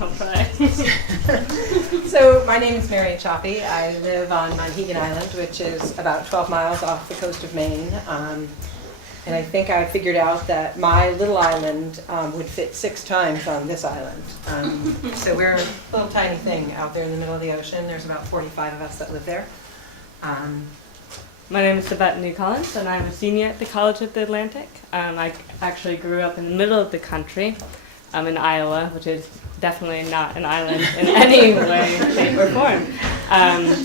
I'll try. So my name is Marian Chioffi. I live on Monhegan Island, which is about 12 miles off the coast of Maine. And I think I figured out that my little island would fit 6 times on this island. So we're a little tiny thing out there in the middle of the ocean. There's about 45 of us that live there. My name is Zubet NueCollins, and I'm a senior at the College of the Atlantic. I actually grew up in the middle of the country, in Iowa, which is definitely not an island in any way, shape, or form.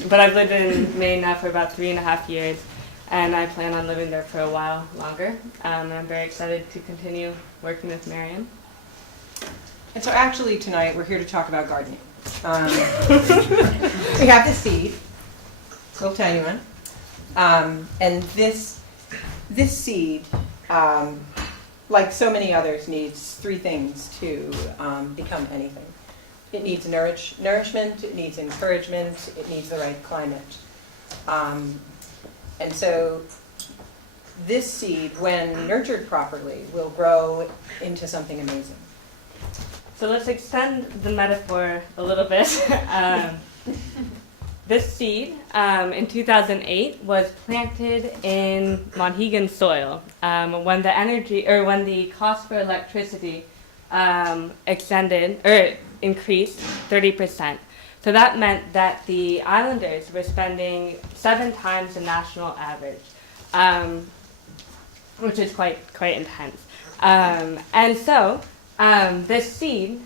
But I've lived in Maine now for about 3.5 years, and I plan on living there for a while longer. And I'm very excited to continue working with Marian. And so actually tonight we're here to talk about gardening. We have this seed, little tiny one. And this seed, like so many others, needs 3 things to become anything. It needs nourishment, it needs encouragement, it needs the right climate. And so this seed, when nurtured properly, will grow into something amazing. So let's extend the metaphor a little bit. This seed, in 2008, was planted in Monhegan soil when the cost for electricity increased 30%. So that meant that the islanders were spending 7 times the national average, which is quite intense. And so this seed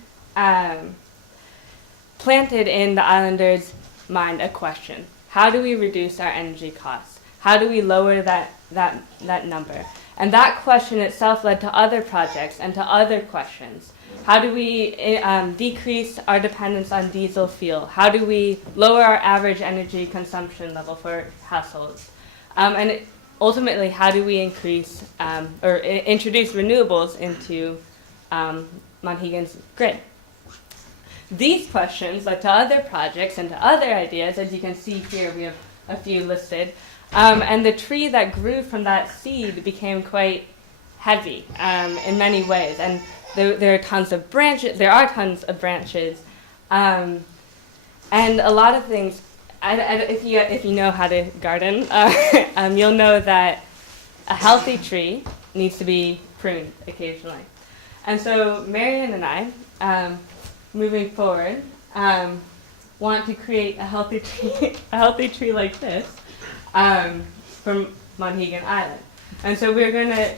planted in the islanders' mind a question: how do we reduce our energy costs? How do we lower that number? And that question itself led to other projects and to other questions. How do we decrease our dependence on diesel fuel? How do we lower our average energy consumption level for households? Ultimately, how do we increase or introduce renewables into Monhegan's grid? These questions led to other projects and to other ideas. As you can see here, we have a few listed. And the tree that grew from that seed became quite heavy in many ways. And there are tons of branches. And a lot of things. If you know how to garden, you'll know that a healthy tree needs to be pruned occasionally. And so Marian and I, moving forward, want to create a healthy tree like this from Monhegan Island. And so we're going to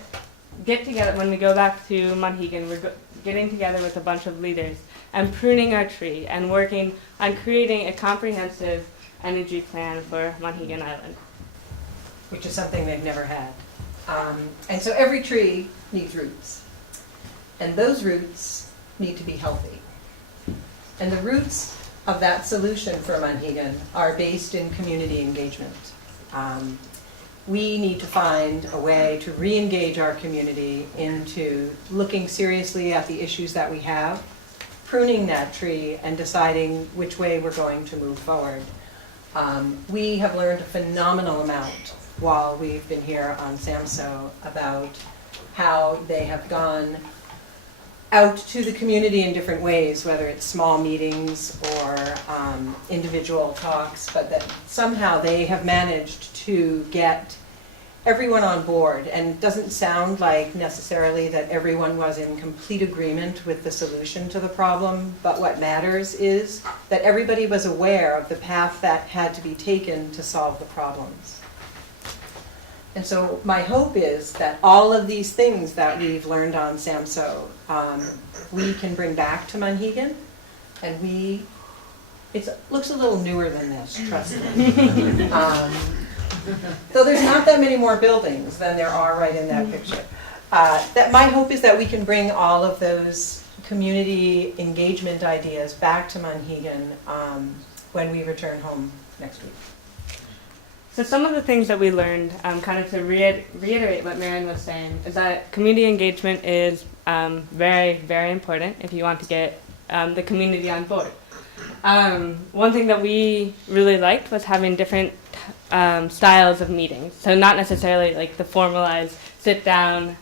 get together when we go back to Monhegan. We're getting together with a bunch of leaders and pruning our tree and working on creating a comprehensive energy plan for Monhegan Island, which is something they've never had. And so every tree needs roots, and those roots need to be healthy. And the roots of that solution for Monhegan are based in community engagement. We need to find a way to re-engage our community into looking seriously at the issues that we have, pruning that tree, and deciding which way we're going to move forward. We have learned a phenomenal amount while we've been here on Samsø about how they have gone out to the community in different ways, whether it's small meetings or individual talks, but that somehow they have managed to get everyone on board. And it doesn't sound like necessarily that everyone was in complete agreement with the solution to the problem, but what matters is that everybody was aware of the path that had to be taken to solve the problems. And so my hope is that all of these things that we've learned on Samsø, we can bring back to Monhegan, and it looks a little newer than this, trust me. Though there's not that many more buildings than there are right in that picture. That my hope is that we can bring all of those community engagement ideas back to Monhegan when we return home next week. So some of the things that we learned, kind of to reiterate what Marian was saying, is that community engagement is very, very important if you want to get the community on board. One thing that we really liked was having different styles of meetings. So not necessarily like the formalized sit down.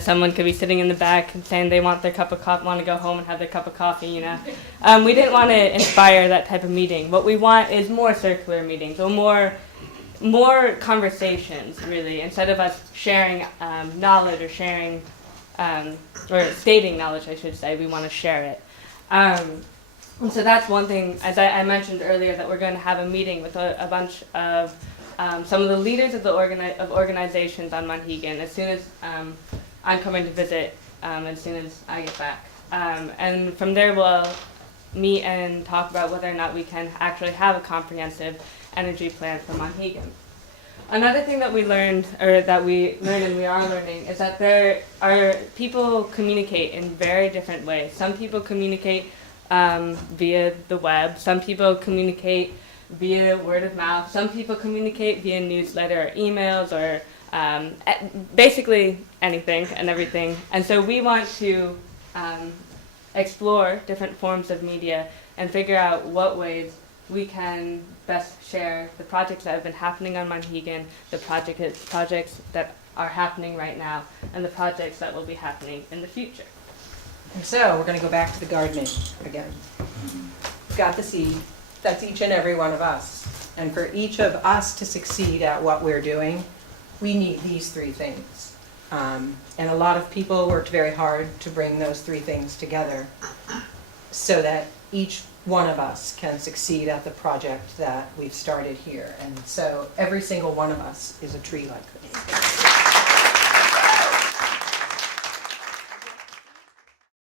Someone could be sitting in the back and saying they want their cup of coffee, want to go home and have their cup of coffee. We didn't want to inspire that type of meeting. What we want is more circular meetings, or more conversations, really, instead of us sharing knowledge or sharing or stating knowledge, I should say. We want to share it. And so that's one thing, as I mentioned earlier, that we're going to have a meeting with a bunch of some of the leaders of the organizations on Monhegan as soon as I'm coming to visit, as soon as I get back. And from there we'll meet and talk about whether or not we can actually have a comprehensive energy plan for Monhegan. Another thing that we learned, or that we learned and we are learning, is that there are people communicate in very different ways. Some people communicate via the web. Some people communicate via word of mouth. Some people communicate via newsletter or emails, or basically anything and everything. And so we want to explore different forms of media and figure out what ways we can best share the projects that have been happening on Monhegan, the projects that are happening right now, and the projects that will be happening in the future. And so we're going to go back to the gardening again. We've got the seed. That's each and every one of us. And for each of us to succeed at what we're doing, we need these three things. And a lot of people worked very hard to bring those three things together so that each one of us can succeed at the project that we've started here. And so every single one of us is a tree like this.